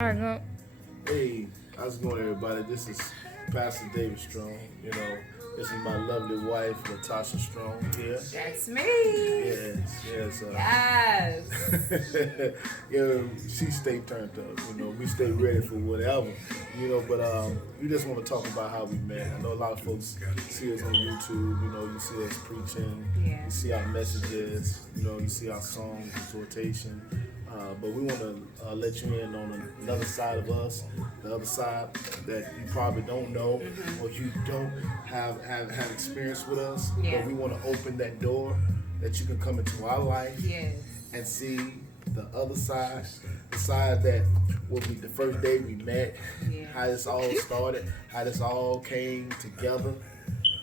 I know. Hey, how's it going, everybody? This is Pastor David Strong. This is my lovely wife, Latasha Strong here. That's me. Yes. Yes. She stay turned up. We stay ready for whatever. But we just want to talk about how we met. I know a lot of folks see us on YouTube. You see us preaching. Yeah. You see our messages. You see our songs, exhortation. But we want to let you in on another side of us, the other side that you probably don't know or you don't have experience with us. Yeah. But we want to open that door that you can come into our life Yes. and see the other side, the side that will be the first day we met, Yeah. how this all started, how this all came together.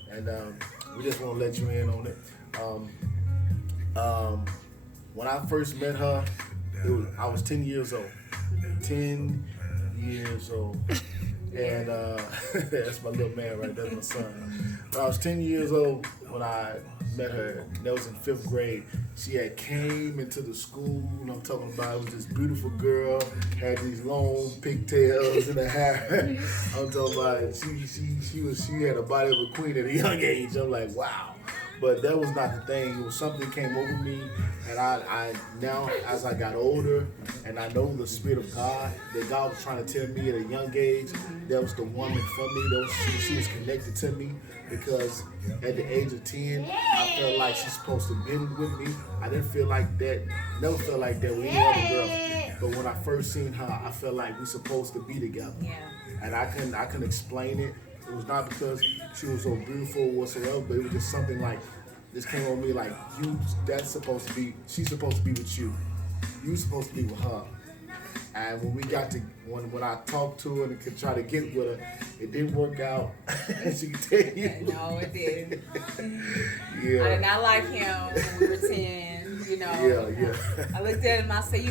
And we just want to let you in on it. When I first met her, I was 10 years old. 10 years old. And that's my little man right there, my son. But I was 10 years old when I met her. That was in 5th grade. She had came into the school, and I'm talking about, it was this beautiful girl, had these long pigtails in her hair. I'm talking about, she had a body of a queen at a young age. I'm like, wow. But that was not the thing. It was something that came over me, and I now, as I got older, and I know the Spirit of God, that God was trying to tell me at a young age, that was the woman for me. She was connected to me, because at the age of 10, I felt like she's supposed to be with me. I didn't feel like that, never felt like that with any other girl. But when I first seen her, I felt like we supposed to be together. Yeah. And I couldn't explain it. It was not because she was so beautiful whatsoever, but it was just something like, this came on me like, she's supposed to be with you. You supposed to be with her. And when we got to, when I talked to her and could try to get with her, it didn't work out. She could tell you. No, it didn't. Yeah. I did not like him when we were 10. Yeah. I looked at him. I said,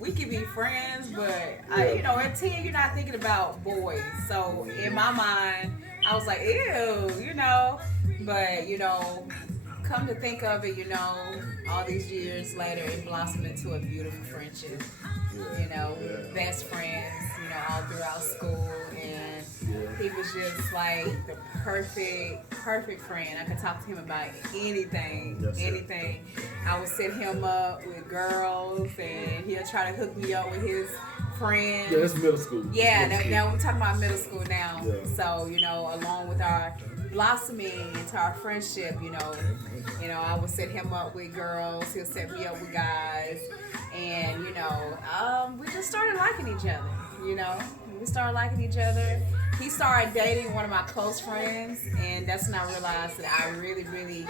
we could be friends, but at 10, you're not thinking about boys. So in my mind, I was like, ew, But come to think of it, all these years later, it blossomed into a beautiful friendship. Best friends, all throughout school, and he was just like the perfect friend. I could talk to him about anything, anything. I would set him up with girls, and he'll try to hook me up with his friends. Yeah, that's middle school. Yeah, now we're talking about middle school now. Yeah. So, along with our blossoming into our friendship, I would set him up with girls, he'll set me up with guys, and, we just started liking each other, We started liking each other. He started dating one of my close friends, and that's when I realized that I really,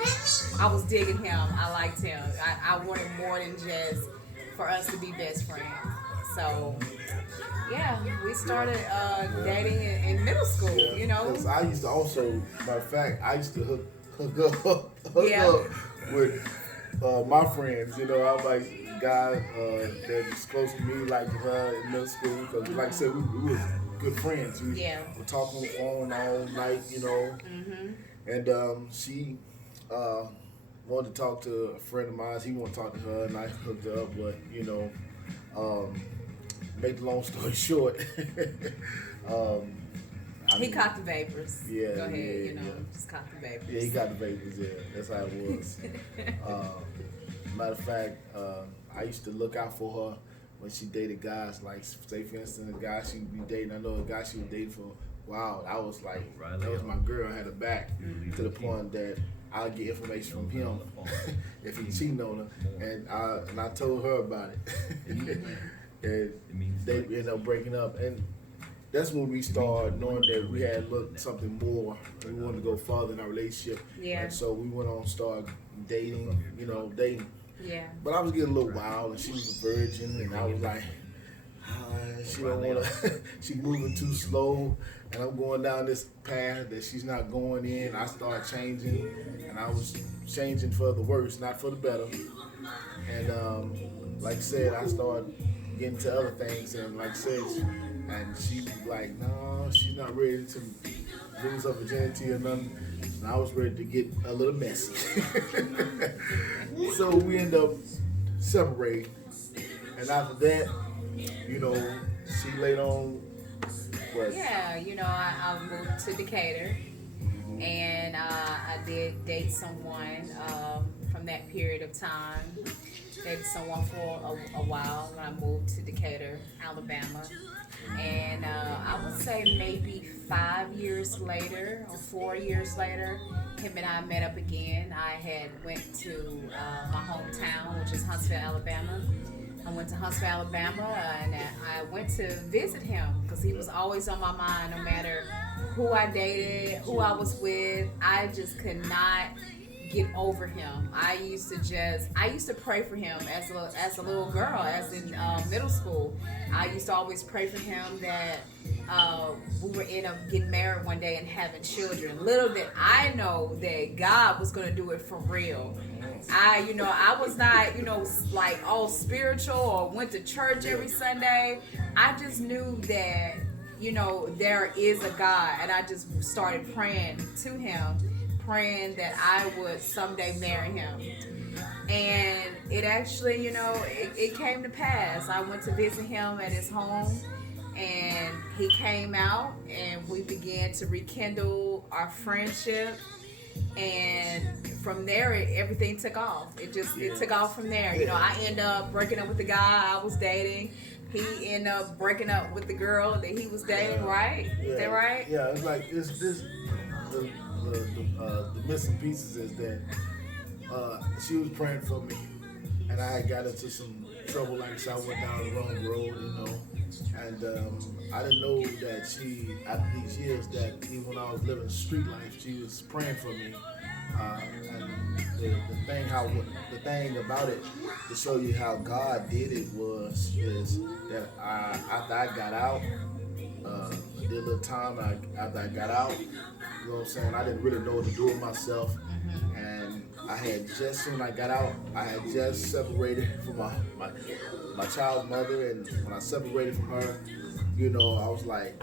I was digging him. I liked him. I wanted more than just for us to be best friends. So, yeah, we started dating in middle school, Because I used to also, matter of fact, I used to hook up with my friends. I'm like, guys that was close to me, like her in middle school. Because, like I said, we were good friends. We would talk on the phone all night, And she wanted to talk to a friend of mine. He wanted to talk to her, and I hooked her up. But, make the long story short, he caught the vapors. Yeah. Go ahead, Yeah. just caught the vapors. Yeah, he got the vapors. Yeah, that's how it was. Matter of fact, I used to look out for her when she dated guys. Like, say for instance, a guy she would be dating. I know a guy she was dating for a while. I was like, that was my girl. I had her back to the point that I'll get information from him if he cheating on her, and I told her about it. And they ended up breaking up, and that's when we started knowing that we had looked something more, and we wanted to go farther in our relationship. Yeah. And so we went on and started dating. Yeah. But I was getting a little wild, and she was a virgin, and I was like, she don't want to. She's moving too slow, and I'm going down this path that she's not going in. I started changing, and I was changing for the worse, not for the better. And like I said, I started getting to other things, and like I said, and she was like, no, she's not ready to lose her virginity or nothing. And I was ready to get a little messy. So we end up separating, and after that, she later on, what? Yeah, I moved to Decatur, and I did date someone from that period of time. Dated someone for a while when I moved to Decatur, Alabama. And I would say maybe 5 years later or 4 years later, him and I met up again. I had went to my hometown, which is Huntsville, Alabama. I went to Huntsville, Alabama, and I went to visit him because he was always on my mind. No matter who I dated, who I was with, I just could not get over him. I used to pray for him as a little girl, as in middle school. I used to always pray for him that we were end up getting married one day and having children. Little did I know that God was going to do it for real. I was not, like all spiritual or went to church every Sunday. I just knew that, there is a God, and I just started praying to him, praying that I would someday marry him. And it actually, it came to pass. I went to visit him at his home, and he came out, and we began to rekindle our friendship. And from there, everything took off. It took off from there. I ended up breaking up with the guy I was dating. He ended up breaking up with the girl that he was dating, right? Yeah. Is that right? Yeah, it's like the missing pieces is that she was praying for me, and I had got into some trouble. Like I said, I went down the wrong road, and I didn't know that she, after these years, that even when I was living street life, she was praying for me. And the thing about it, to show you how God did it, is that after I got out, I did a little time after I got out. You know what I'm saying? I didn't really know what to do with myself, and I had just soon I got out, I had just separated from my child's mother, and when I separated from her, I was like,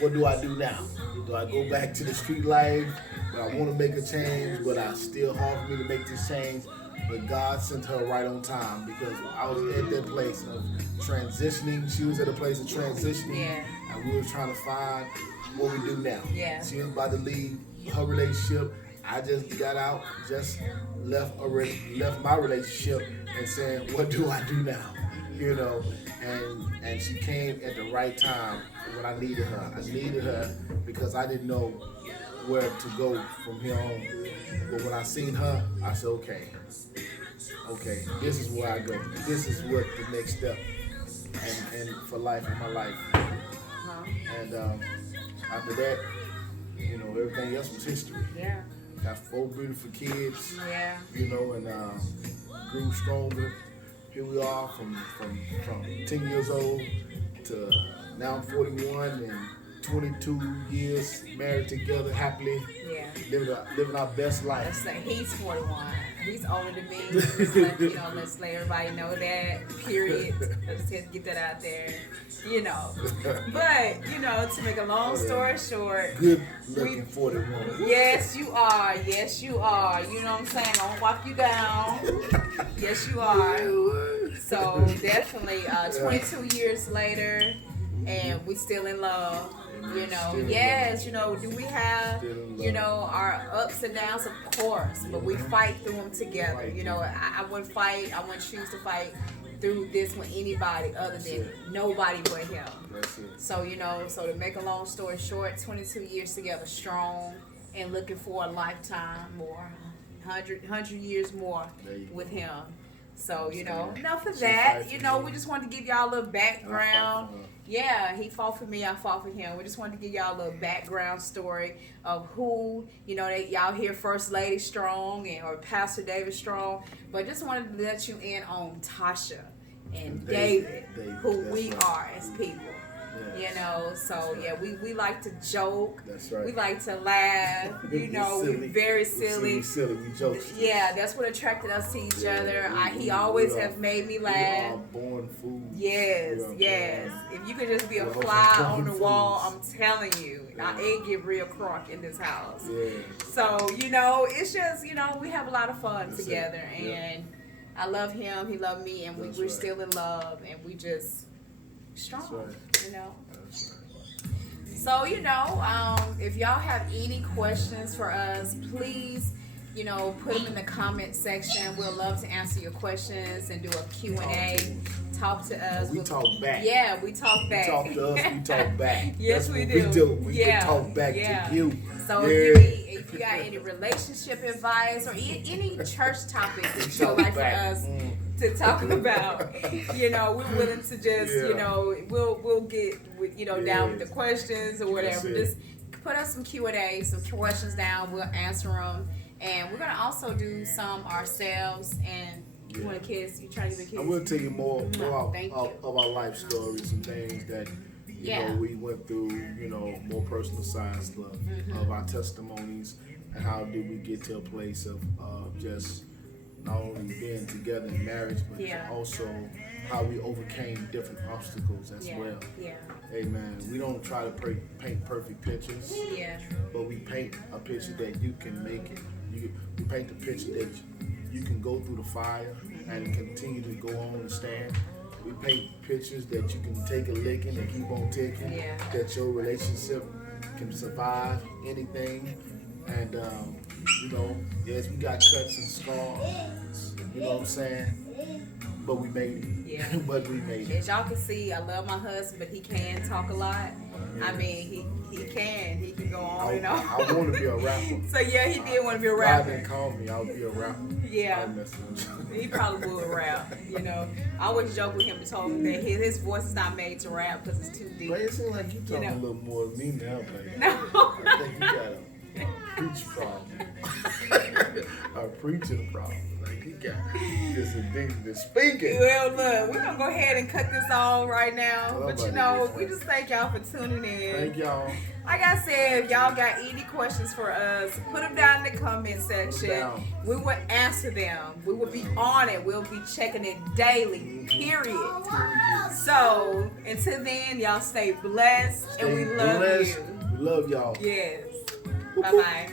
what do I do now? Do I go back to the street life? But I want to make a change, but I still hard for me to make this change. But God sent her right on time, because I was at that place of transitioning. She was at a place of transitioning, and we were trying to find what we do now. Yeah. She was about to leave her relationship. I just got out, just left my relationship, and saying, what do I do now? And she came at the right time when I needed her. I needed her because I didn't know where to go from here on. But when I seen her, I said, okay, this is where I go. This is what the next step and for life, in my life. And after that, everything else was history. Yeah. Got 4 beautiful kids. Yeah. And grew stronger. Here we are from 10 years old to now I'm 41 and 22 years married together happily. Yeah. Living our best life. Let's say he's 41. He's older than me. Let's let everybody know that. Period. Let's just get that out there. But, to make a long story short. Good looking 41. Yes, you are. Yes, you are. You know what I'm saying? I'm gonna walk you down. Yes, you are. So definitely 22 years later, and we still in love. Yes, do we have, our ups and downs? Of course, but we fight through them together. I wouldn't choose to fight through this with anybody other than nobody but him. So, so to make a long story short, 22 years together strong and looking for a lifetime more, 100 years more with him. So, enough of that. We just wanted to give y'all a little background. Yeah, he fought for me, I fought for him. We just wanted to give y'all a little background story of who, y'all hear First Lady Strong or Pastor David Strong, but just wanted to let you in on Tasha and David, who we are as people. So we like to joke. That's right. We like to laugh. We're very silly. We joke. Yeah, that's what attracted us to each other. He always have made me laugh. We are born fools. Yes. If you could just be a fly on the wall, I'm telling you, it get real crunk in this house. Yeah. So it's just we have a lot of fun together, and I love him. He loved me, and we're still in love, and we just strong. That's right. You know. So, if y'all have any questions for us, please, put them in the comment section. We'll love to answer your questions and do a Q&A. Talk to us. We talk back. Yeah, we talk back. You talk to us, we talk back. Yes, That's we what do. We do. We Yeah. can talk back Yeah. to you. So Yeah. if you got any relationship advice or any church topic that you Talk would like for back. us to talk about, we're willing to just, Yeah. we'll get down with the questions or whatever. That's Just put us some Q&A, some questions down. We'll answer them, and we're gonna also do some ourselves. And you want a kiss? You try to give a kiss? I'm gonna tell you more Thank of you. our life stories and things that we went through. More personal side stuff of our testimonies and how did we get to a place of just not only being together in marriage, but also how we overcame different obstacles as well. Yeah. Amen. We don't try to paint perfect pictures, Yeah. but we paint a picture that you can make it. We paint a picture that you can go through the fire and continue to go on and stand. We paint pictures that you can take a licking and keep on taking. Yeah. That your relationship can survive anything. And yes, we got cuts and scars. You know what I'm saying? But we made it. Yeah. But we made it. As y'all can see, I love my husband, but he can talk a lot. I mean, he can go on and on. I want to be a rapper. So yeah, he did want to be a God rapper. didn't call me. I'll be a rapper. Yeah. I'm messing with you. He probably would rap. I always joke with him and told him that his voice is not made to rap because it's too deep. But it seems like you talking a little more than me now, baby. I think you got a preach problem. A preaching problem. Like you got this addiction to speaking. Well, look, we're gonna go ahead and cut this on right now. Well, But we just thank y'all for tuning in. Thank y'all. Like I said, if y'all got any questions for us, put them down in the comment section. Down. We will answer them. We will be on it. We'll be checking it daily, period. So, until then, y'all stay blessed, and we love blessed. you. We love y'all. Yes. Bye-bye.